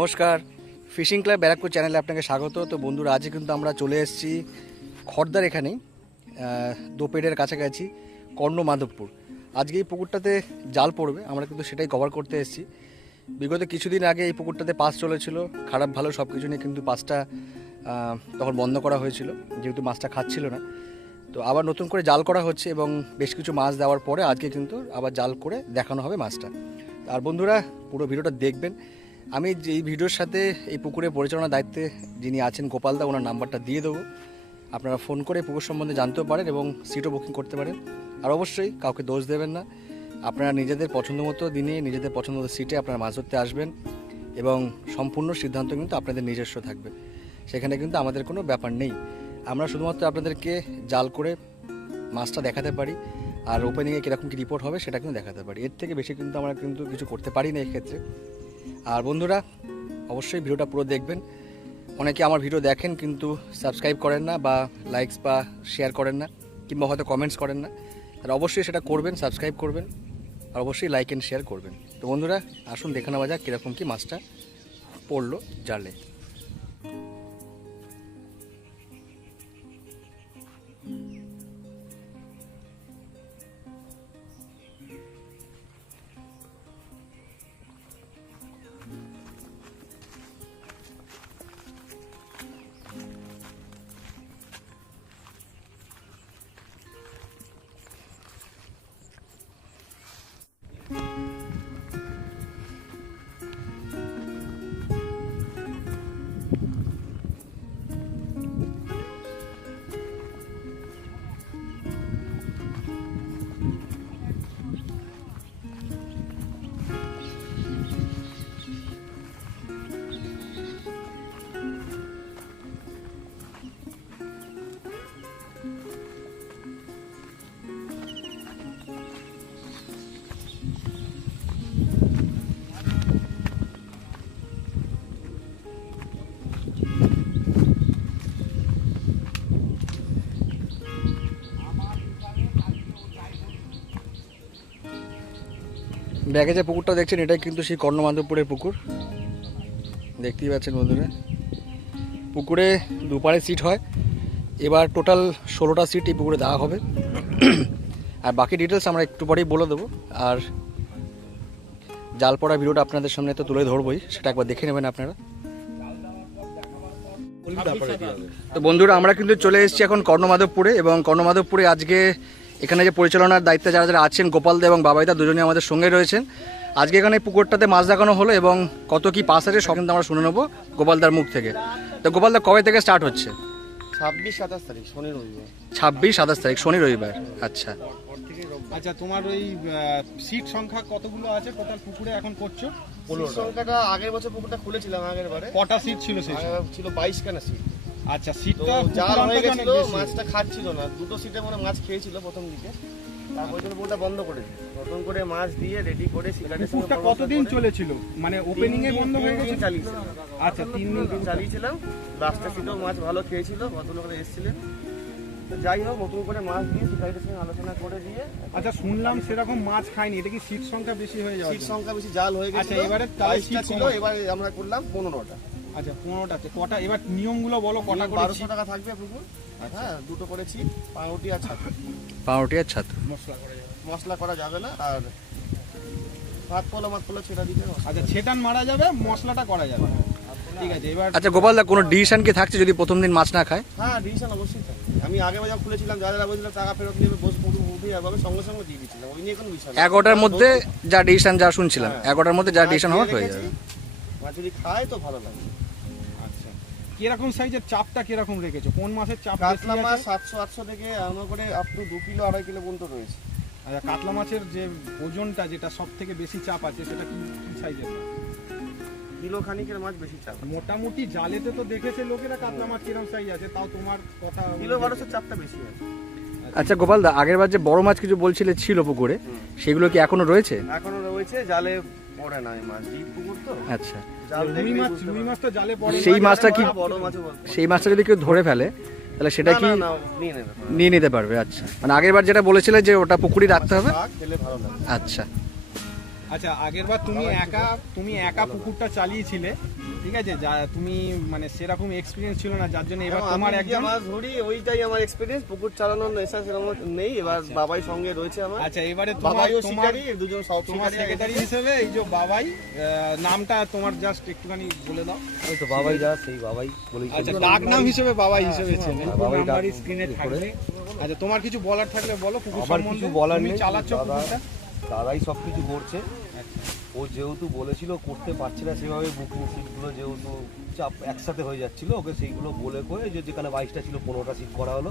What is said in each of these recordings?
নমস্কার। Fishing club Barrackpore চ্যানেলে আপনাকে স্বাগত। তো বন্ধুরা আজকে কিন্তু আমরা চলে এসেছি খর্দার এখানেই আহ, দোপেডের কাছাকাছি কর্ণ মাধবপুর আজকে এই পুকুরটাতে জাল পড়বে আমরা কিন্তু সেটাই কভার করতে এসেছি। বিগত কিছুদিন আগে এই পুকুরটাতে পাস চলেছিল খারাপ ভালো সব কিছু নিয়ে কিন্তু পাসটা তখন বন্ধ করা হয়েছিল যেহেতু মাছটা খাচ্ছিল না। তো আবার নতুন করে জাল করা হচ্ছে এবং বেশ কিছু মাছ দেওয়ার পরে আজকে কিন্তু আবার জাল করে দেখানো হবে মাছটা। আর বন্ধুরা পুরো ভিডিওটা দেখবেন। আমি এই ভিডিওর সাথে এই পুকুরের পরিচালনার দায়িত্বে যিনি আছেন গোপালদা ওনার নাম্বারটা দিয়ে দেবো। আপনারা ফোন করে পুকুর সম্বন্ধে জানতেও পারেন এবং সিটও বুকিং করতে পারেন। আর অবশ্যই কাউকে দোষ দেবেন না। আপনারা নিজেদের পছন্দ মতো দিনে, নিজেদের পছন্দ মতো সিটে আপনারা মাছ ধরতে আসবেন এবং সম্পূর্ণ সিদ্ধান্ত কিন্তু আপনাদের নিজস্ব থাকবে। সেখানে কিন্তু আমাদের কোনো ব্যাপার নেই। আমরা শুধুমাত্র আপনাদেরকে জাল করে মাছটা দেখাতে পারি। আর ওপেনিংয়ে কীরকম কী রিপোর্ট হবে সেটা কিন্তু দেখাতে পারি। এর থেকে বেশি কিন্তু আমরা কিন্তু কিছু করতে পারি না এক্ষেত্রে। আর বন্ধুরা, অবশ্যই ভিডিওটা পুরো দেখবেন। অনেকে আমার ভিডিও দেখেন কিন্তু সাবস্ক্রাইব করেন না বা লাইকস বা শেয়ার করেন না, কিংবা হয়তো কমেন্টস করেন না। তাহলে অবশ্যই সেটা করবেন সাবস্ক্রাইব করবেন, আর অবশ্যই লাইক অ্যান্ড শেয়ার করবেন। তো বন্ধুরা, আসুন দেখানো বাজা কীরকম কী মাছটা পড়ল জালে। ব্যাগে যে পুকুরটা দেখছেন, এটাই কিন্তু সেই কর্ণমাধবপুরের পুকুর। দেখতেই পাচ্ছেন বন্ধুরা। পুকুরে দুপারে সিট হয়। এবার টোটাল ষোলোটা সিট এই পুকুরে দেওয়া হবে। আর বাকি ডিটেলস আমরা একটু পরেই বলে দেবো। আর জাল পড়া ভিডিওটা আপনাদের সামনে তো তুলে ধরবই, সেটা একবার দেখে নেবেন আপনারা। তো বন্ধুরা, আমরা কিন্তু চলে এসেছি এখন কর্ণমাধবপুরে এবং কর্ণমাধবপুরে আজকে এখানে যে পরিচালনার দায়িত্বে যারা যারা আছেন গোপালদা এবং বাবাইদা দুজনে আমাদের সঙ্গে রয়েছেন। আজকে এখানে পুকুরটাতে মাছ দেখানো হলো এবং কত কি পাস আছে সব কিন্তু আমরা শুনে নেব গোপালদার মুখ থেকে। তো গোপালদা কবে থেকে স্টার্ট হচ্ছে? ছাব্বিশ সাতাশ তারিখ শনি রবিবার। ছাব্বিশ সাতাশ তারিখ শনি রবিবার। আচ্ছা। আচ্ছা তোমার ওই সিট সংখ্যা কতগুলো আছে? টোটাল পুকুরে এখন করছ? সংখ্যাটা আগের বছর পুকুরটা খুলেছিলাম আগের বারে। কটা সিট ছিল ছিল বাইশ খানা সিট আচ্ছা সিটটা জাল হয়ে গেছিল মাছটা খাচ্ছিল না। দুটো সিটে মানে মাছ খেয়েছিল প্রথম দিকে। তারপর জন্য বন্ধ করে দিই নতুন করে মাছ দিয়ে রেডি করে সিগারেটের সঙ্গে কতদিন চলেছিল? মানে ওপেনিং এ বন্ধ হয়ে গেছে চালিয়েছিলাম আচ্ছা তিন দিন চালিয়েছিলাম। লাস্টে সিটেও মাছ ভালো খেয়েছিল কত লোকেরা এসেছিলেন। তো যাই হোক নতুন করে মাছ দিয়ে সঙ্গে আলোচনা করে দিয়ে আচ্ছা শুনলাম সেরকম মাছ খায়নি। এটা কি সিট সংখ্যা বেশি হয়ে যাবে সিট সংখ্যা বেশি জাল হয়ে গেছে আচ্ছা, এবারে তাহলে বাইশটা ছিল। এবার আমরা করলাম পনেরোটা। আচ্ছা পনেরোটাতে। কটা এবার নিয়মগুলো বলো কটা করে বারোশো টাকা থাকবে পুকুর হ্যাঁ দুটো করেছি পাউরুটি আর ছাতু। পাউরুটি আর ছাতু। মশলা করে যাবে। মশলা করা যাবে না আর ভাত পোলা মাছ পোলা ছেড়া দিবে আচ্ছা ছেটান মারা যাবে মশলাটা করা যাবে। ঠিক আছে এবার আচ্ছা গোপালদা কোনো ডিসিশন কি থাকছে যদি প্রথম দিন মাছ না খায়? হ্যাঁ ডিসিশন অবশ্যই থাকে আমি আগে বাজার খুলেছিলাম যারা যারা বলছিলাম টাকা ফেরত নিয়ে বস পুকুর উঠে যাবে সঙ্গে সঙ্গে দিয়ে দিচ্ছিলাম। ওই নিয়ে কোনো বিষয় এগারোটার মধ্যে যা ডিসিশন যা শুনছিলাম হ্যাঁ। এগারোটার মধ্যে যা ডিসিশন হওয়ার হয়ে যাবে। মাছ যদি খায় তো ভালো লাগে। আচ্ছা। কীরকম সাইজের চাপটা কীরকম রেখেছো? কোন মাছের চাপ কাতলা মাছ সাতশো আটশো থেকে আরম্ভ করে আপ টু দু কিলো আড়াই কিলো পর্যন্ত রয়েছে। আচ্ছা কাতলা মাছের যে ওজনটা যেটা সব থেকে বেশি চাপ আছে সেটা কি কি সাইজের কিলো খানিকের মাছ বেশি চাপ মোটামুটি জালেতে তো দেখেছে লোকেরা কাতলা মাছ কিরম সাইজ আছে তাও তোমার কথা কিলো বারোশো চাপটা বেশি আছে। আচ্ছা গোপালদা আগের বার যে বড় মাছ কিছু বলছিলে ছিল পুকুরে সেগুলো কি এখনও রয়েছে? এখনও রয়েছে জালে পড়ে না এই মাছ ডিপ পুকুর তো। আচ্ছা। রুই মাছ রুই মাছ তো জালে পড়ে সেই মাছটা কি- বড় মাছও বলতে সেই মাছটা যদি কেউ ধরে ফেলে তাহলে সেটা কি নিয়ে নিতে পারবে। আচ্ছা। মানে আগের বার যেটা বলেছিলে যে ওটা পুকুরি রাখতে হবে? লাগে। আচ্ছা আচ্ছা আগেরবার তুমি একা তুমি একা পুকুরটা চালিয়েছিলে ঠিক আছে? যা তুমি মানে সেরকম এক্সপিরিয়েন্স ছিল না যার জন্য এবার তোমার একজন মাছ ধরি ওইটাই আমার এক্সপিরিয়েন্স পুকুর চালানোর নেশা সেরকম নেই। এবার বাবাই সঙ্গে রয়েছে আমার। আচ্ছা এবারে তোমার তোমার শিকারি দুজন সব তোমার সেক্রেটারি হিসেবে এই যে বাবাই নামটা তোমার জাস্ট একটুখানি বলে দাও। ওই তো বাবাই যা সেই বাবাই বলেই আচ্ছা ডাক নাম হিসেবে বাবাই হিসেবে চেনে। হ্যাঁ, বাবাই ডাক স্ক্রিনে থাকবে। আচ্ছা তোমার কিছু বলার থাকলে বলো পুকুর সম্বন্ধে। বলার তুমি নেই চালাচ্ছ পুকুরটা? দাদাই সব কিছু করছে। আচ্ছা। ও যেহেতু বলেছিল করতে পারছে না সেভাবে বুকিং সিটগুলো যেহেতু চাপ একসাথে হয়ে যাচ্ছিল ওকে সেইগুলো বলে করে যে যেখানে বাইশটা ছিল পনেরোটা সিট করা হলো।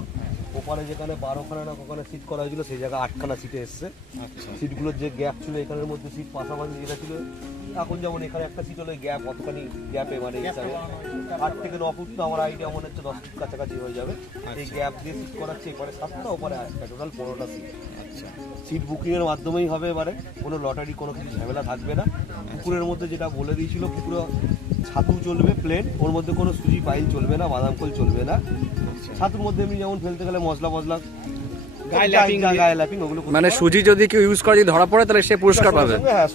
ওখানে যেখানে বারোখানা না ওখানে সিট করা হয়েছিল সেই জায়গায় আটখানা সিটে এসছে। আচ্ছা। সিটগুলোর যে গ্যাপ ছিল এখানের মধ্যে সিট পাশাপাশি যেটা ছিল এখন যেমন এখানে একটা সিট হলো গ্যাপ অতখানি গ্যাপে মানে হিসাবে আট থেকে ন ফুট তো আমার আইডিয়া মনে হচ্ছে দশ ফুট কাছাকাছি হয়ে যাবে। এই গ্যাপ দিয়ে সিট করাচ্ছে এবারে সাতটা ওপরে আটটা টোটাল পনেরোটা সিট আচ্ছা। সিট বুকিং এর মাধ্যমেই হবে এবারে। কোনো লটারি কোনো কিছু ঝামেলা থাকবে না। পুকুরের মধ্যে যেটা বলে দিয়েছিল পুকুরে ছাতু চলবে প্লেন ওর মধ্যে কোনো সুজি পাইল চলবে না বাদাম কল চলবে না। ছাতুর মধ্যে এমনি যেমন ফেলতে গেলে মশলা মশলা মানে সুজি যদি কেউ ইউজ করে যদি ধরা পড়ে তাহলে সে পুরস্কার পাবে। সঙ্গে, হ্যাঁ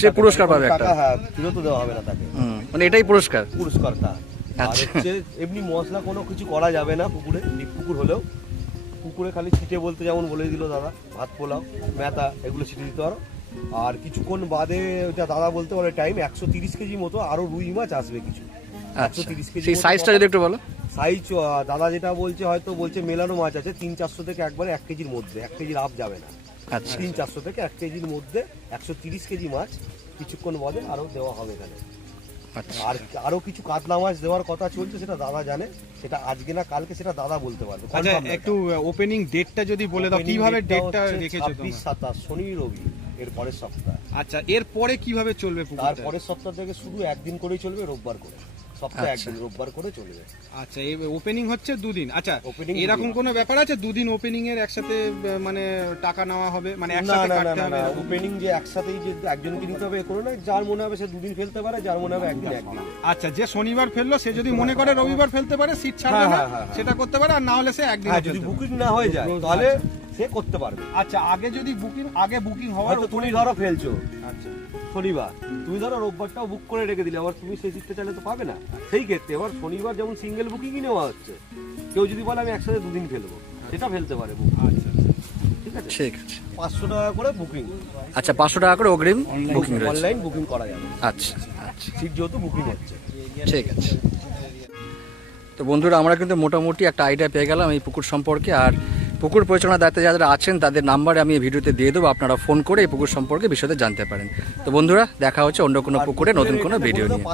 সে পুরস্কার পাবে একটা। হ্যাঁ ফেরতও দেওয়া হবে না তাকে। মানে এটাই পুরস্কার। পুরস্কারটা। আর আচ্ছা। হচ্ছে এমনি মশলা কোনো কিছু করা যাবে না পুকুরে পুকুর হলেও। পুকুরে খালি ছিটে বলতে যেমন বলে দিল দাদা ভাত পোলাও মেথা এগুলো ছিটে দিতে পারো। আর কিছুক্ষণ বাদে ওটা দাদা বলতে পারে টাইম একশো তিরিশ কেজি মতো আরও রুই মাছ আসবে কিছু। আচ্ছা 130 কেজি সাইজটা যদি একটু বলো। সাইজ দাদা যেটা বলছে হয়তো বলছে মেলানো মাছ আছে তিন চারশো থেকে একবারে এক কেজির মধ্যে এক কেজির আপ যাবে না। আচ্ছা। তিন চারশো থেকে এক কেজির মধ্যে একশো তিরিশ কেজি মাছ কিছুক্ষণ বাদে আরও দেওয়া হবে এখানে। আর আরও কিছু কাতলা মাছ দেওয়ার কথা চলছে সেটা দাদা জানে। সেটা আজকে না কালকে সেটা দাদা বলতে পারবে। আচ্ছা একটু ওপেনিং ডেটটা যদি বলে দাও কীভাবে ডেটটা রেখেছো 26, 27 শনি রবি এর পরের সপ্তাহ। আচ্ছা এরপরে কীভাবে চলবে তার পরের সপ্তাহ থেকে শুধু একদিন করেই চলবে রোববার করে। সপ্তাহে আচ্ছা। একদিন রোববার করে চলবে আচ্ছা এই ওপেনিং হচ্ছে দুদিন। আচ্ছা Opening এরকম কোনো ব্যাপার আছে? দুদিন ওপেনিং এর একসাথে মানে টাকা নেওয়া হবে? মানে একসাথে কাটতে হবে? ওপেনিং যে একসাথেই যে একজনকে নিতে হবে করে না যার মনে হবে সে দুদিন ফেলতে পারে যার মনে হবে একদিন একদিন আচ্ছা যে শনিবার ফেলল সে যদি মনে করে রবিবার ফেলতে পারে সিট ছাড়বে হ্যাঁ, না হ্যাঁ, হ্যাঁ। সেটা করতে পারে আর না হলে সে একদিন যদি বুকিং না হয়ে যায় তাহলে সে করতে পারবে। আচ্ছা আগে যদি বুকিং আগে বুকিং হওয়ার হয়তো তুমি ধরো ফেলছো। আচ্ছা। শনিবার। তুমি ধরো রোববারটাও বুক করে রেখে দিলে আবার তুমি সেই সিটটা চাইলে তো পাবে না। সেই ক্ষেত্রে এবার শনিবার যেমন সিঙ্গেল বুকিংই নেওয়া হচ্ছে কেউ যদি বলে আমি একসাথে দুদিন ফেলব সেটা ফেলতে পারে book, আচ্ছা ঠিক আছে? ঠিক আছে। পাঁচশো টাকা করে বুকিং আচ্ছা পাঁচশো টাকা করে অগ্রিম বুকিং অনলাইন বুকিং করা যাবে। আচ্ছা আচ্ছা। সিট যেহেতু বুকিং হচ্ছে। ঠিক আছে। তো বন্ধুরা আমরা কিন্তু মোটামুটি একটা আইডিয়া পেয়ে গেলাম এই পুকুর সম্পর্কে আর পুকুর পরিচালনার দায়িত্বে যারা আছেন তাদের নাম্বারে আমি এই ভিডিওতে দিয়ে দেবো। আপনারা ফোন করে এই পুকুর সম্পর্কে বিশদে জানতে পারেন। তো বন্ধুরা দেখা হচ্ছে অন্য কোনো পুকুরে নতুন কোনো ভিডিও নিয়ে।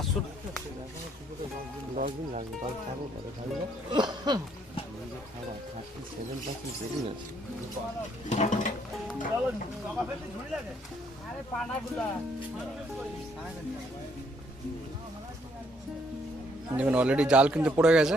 দেখুন অলরেডি জাল কিন্তু পড়ে গেছে।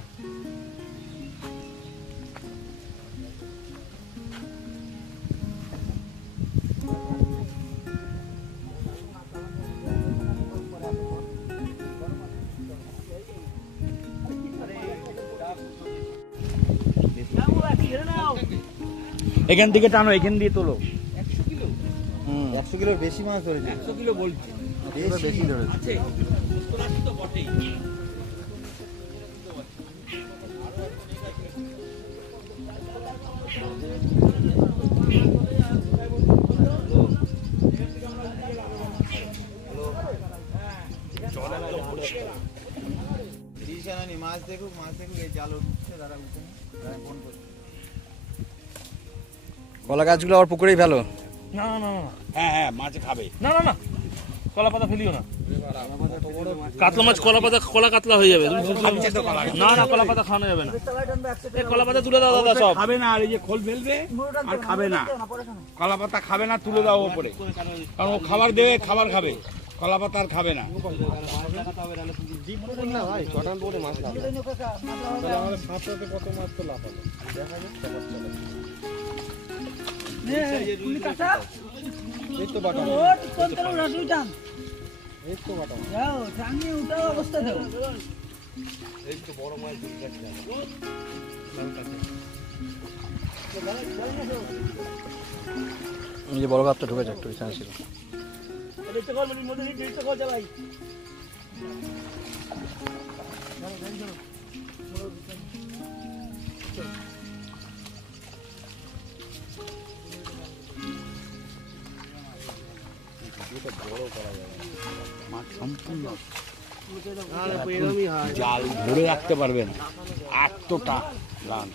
এখান থেকে টানো এখান দিয়ে তোলো। হুম। একশো কিলো বেশি মাছ ধরেছে। একশো কিলো বলছি। বেশি ধরেছে। কলা গাছগুলো আবার পুকুরেই ভালো না না না হ্যাঁ হ্যাঁ মাছ খাবে। না না না। কলা পাতা ফেলিও না। কাতলা মাছ কলা পাতা কলা কাতলা হয়ে যাবে। না না কলা পাতা খাওয়ানো যাবে না। এই কলা পাতা তুলে দাও দাদা সব। খাবে না আর এই যে খোল ফেলবে আর খাবে না। কলা পাতা খাবে না তুলে দাও ওপরে। কারণ ও খাবার দেবে খাবার খাবে। কলা পাতা আর খাবে না। কত মাছ তো লাভ তো বাটা এই তো বাটা এই যে বড় কাপটা ঢুকেছে একটু এখানে ছিল জাল ধরে রাখতে পারবেন লাঞ্চ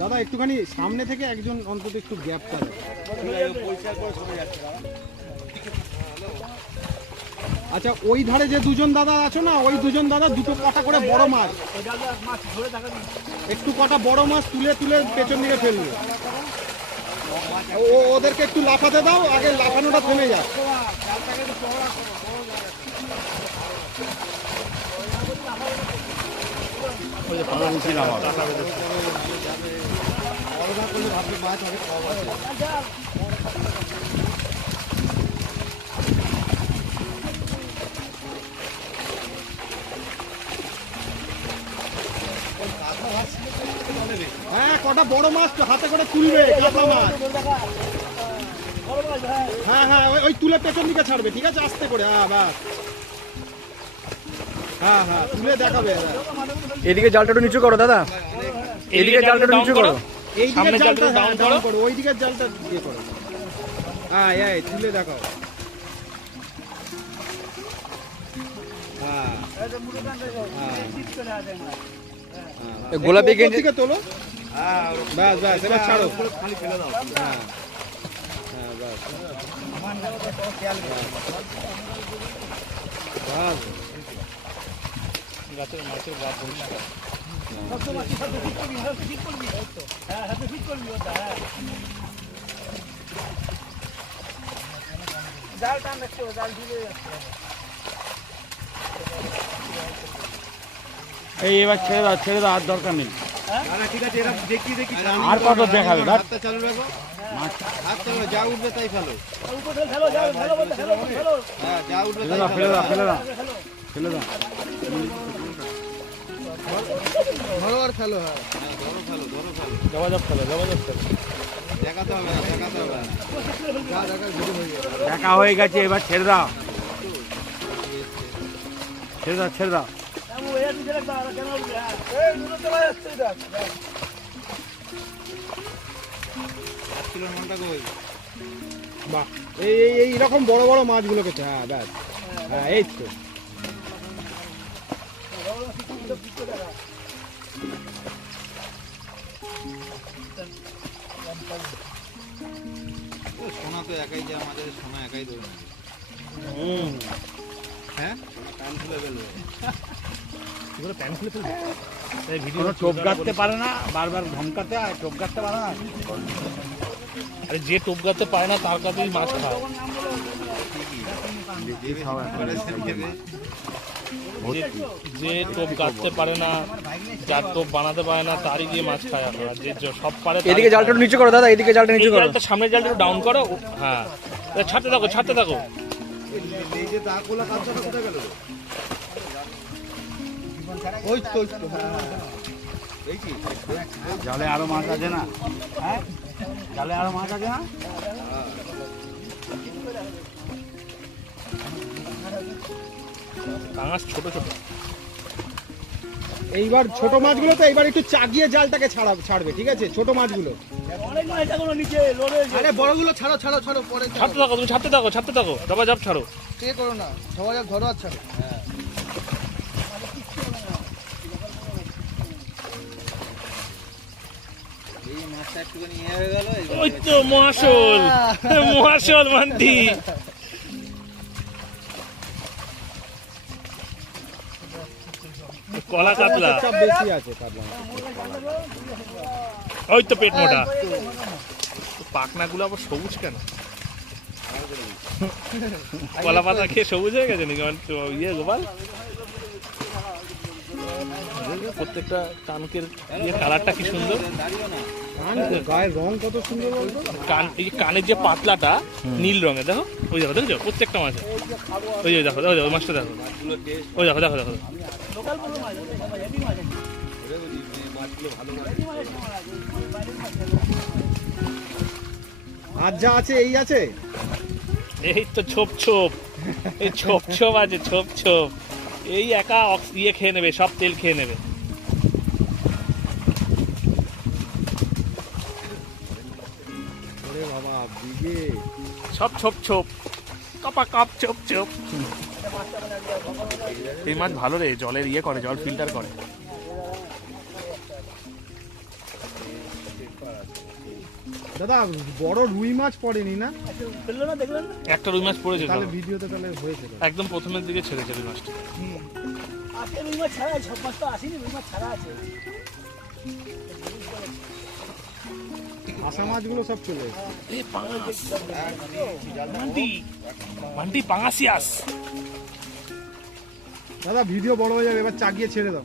দাদা, একটুখানি সামনে থেকে একজন অন্তত একটু গ্যাপটা আচ্ছা ওই ধারে যে দুজন দাদা আছো না, ওই দুজন দাদা দুটো কটা করে বড় মাছ? একটু কটা বড় মাছ তুলে তুলে পেছন দিকে ফেলবে। ও ওদেরকে একটু লাফাতে দাও আগে লাফানোটা থেমে যাক। হ্যাঁ কটা বড় মাছ তো হাতে করে তুলবে মাছ। হ্যাঁ হ্যাঁ ওই- তুলে পেছন দিকে ছাড়বে ঠিক আছে? আস্তে করে হ্যাঁ বাস। হ্যাঁ হ্যাঁ তুলে দেখাবে হ্যাঁ। এদিকে জালটা একটু নিচু করো দাদা। এদিকে জালটা একটু নিচু করো। এই দিকে সামনের জালটা জালটা হ্যাঁ, down down করো। করো ওই দিকের জালটা ইয়ে করো হ্যাঁ এই তুলে দেখাও হ্যাঁ এই গোলাপি ওপর গেঞ্জি থেকে তোলো ব্যাস ব্যাস এবার ছাড়ো হ্যাঁ হ্যাঁ ব্যাস ব্যাস গাছের মাছের গা পরিষ্কার এই এবার ছেড়ে দাও ছেড়ে দাও আর দরকার নেই ঠিক আছে এরা দেখি দেখি আর কত দেখাবে হাতটা চালু রাখো। হাত চালু যা উঠবে তাই ফেলো। হ্যাঁ যা উঠবে ফেলে তাই দাও ফেলে। দাও ফেলে দাও ফেলে দাও। ধরো আর ফেলো হ্যাঁ। ধরো ফেলো ধরো ফেলো। জবাজব ফেলো জবাজব ফেলো। দেখাতে হবে দেখাতে হবে দেখা হয়ে হয়ে গেছে এবার ছেড়ে দাও। ছেড়ে দাও ছেড়ে দাও। বাহ এই এই এই রকম বড় বড় মাছগুলোকে হ্যাঁ? ব্যাস হ্যাঁ? এই তো সোনা তো একাই যা আমাদের সোনা একাই ধরে হ্যাঁ প্যান খুলে ফেলবে কোনো টোপ গাঁথতে পারে না বারবার ধমকাতে হয় টোপ গাঁথতে পারে না? আরে যে টোপ গাঁথতে পারে না তার কাছেই মাছ খায়। যে- টোপ গাঁথতে পারে না যার টোপ বানাতে পারে না তারই দিয়ে মাছ খায় আর যে সব পারে এদিকে জালটা নিচে করো দাদা এদিকে জালটা নিচে করো। সামনের জালটা ডাউন করো। হ্যাঁ। ছাড়তে থাকো ছাড়তে থাকো। এই যে কোলা কাঁচাটা কোথায় গেল ওই তো ওই তো। হ্যাঁ এই কি? জালে আরও মাছ আছে না? হ্যাঁ? জালে আরও মাছ আছে না? কাঙাস ছোট ছোট। এইবার ছোট মাছগুলো তো এইবার একটু চাগিয়ে জালটাকে ছাড়া ছাড়বে ঠিক আছে? ছোট মাছগুলো। আরে বড়গুলো ছাড়ো ছাড়ো ছাড়ো পরে ছাড়তে থাকো তুমি ছাড়তে থাকো ছাড়তে থাকো। দবা জাপ ছাড়ো। কে করো না? সবাই ধরো আর ছাড়ো। ওই তো মহাশোল। মহাশোল মান্তি। কলা কাতলা। চাপ বেশি আছে ওই তো পেট মোটা। পাকনা গুলো আবার সবুজ কেন? কলা পাতা খেয়ে সবুজ হয়ে গেছে নাকি? ইয়ে গোপাল। প্রত্যেকটা টানকের ইয়ে কালারটা কি সুন্দর? গায়ের রং কত সুন্দর কান এই কানের যে পাতলাটা নীল রঙের দেখো? ওই দেখো দেখো প্রত্যেকটা মাছে ওই যে দেখো দেখো দেখো, মাছটা দেখো। ওই দেখো দেখো দেখো। আর যা আছে এই আছে? এই তো ছোপ ছোপ। এই ছোপ ছোপ আছে ছোপ ছোপ। এই একা অক্স- ইয়ে খেয়ে নেবে সব তেল খেয়ে নেবে। সব ছোপ ছোপ কপা কাপ ছোপ ছোপ। এই মাছ ভালো রে জলের ইয়ে করে জল ফিল্টার করে। দাদা বড় রুই মাছ পড়েনি না? একটা রুই মাছ পড়েছে তাহলে ভিডিওতে তাহলে হয়েছে একদম প্রথমের দিকে ছেড়েছে রুই মাছটা। আসা মাছগুলো সব চলে এসেছে। মান্টি মান্টি পাঙাশিয়াস দাদা ভিডিও বড় হয়ে যাবে এবার চাগিয়ে ছেড়ে দাও।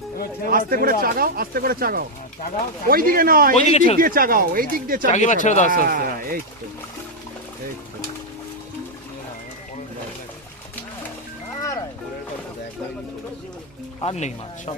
আস্তে করে চাগাও আস্তে করে চাগাও। ওই দিকে নয় ওই এই দিক দিয়ে চাগাও এই দিক দিয়ে চাগিয়ে এবার ছেড়ে দাও আস্তে আস্তে। হ্যাঁ, এই তো এই তো। আর নেই মাছ সব।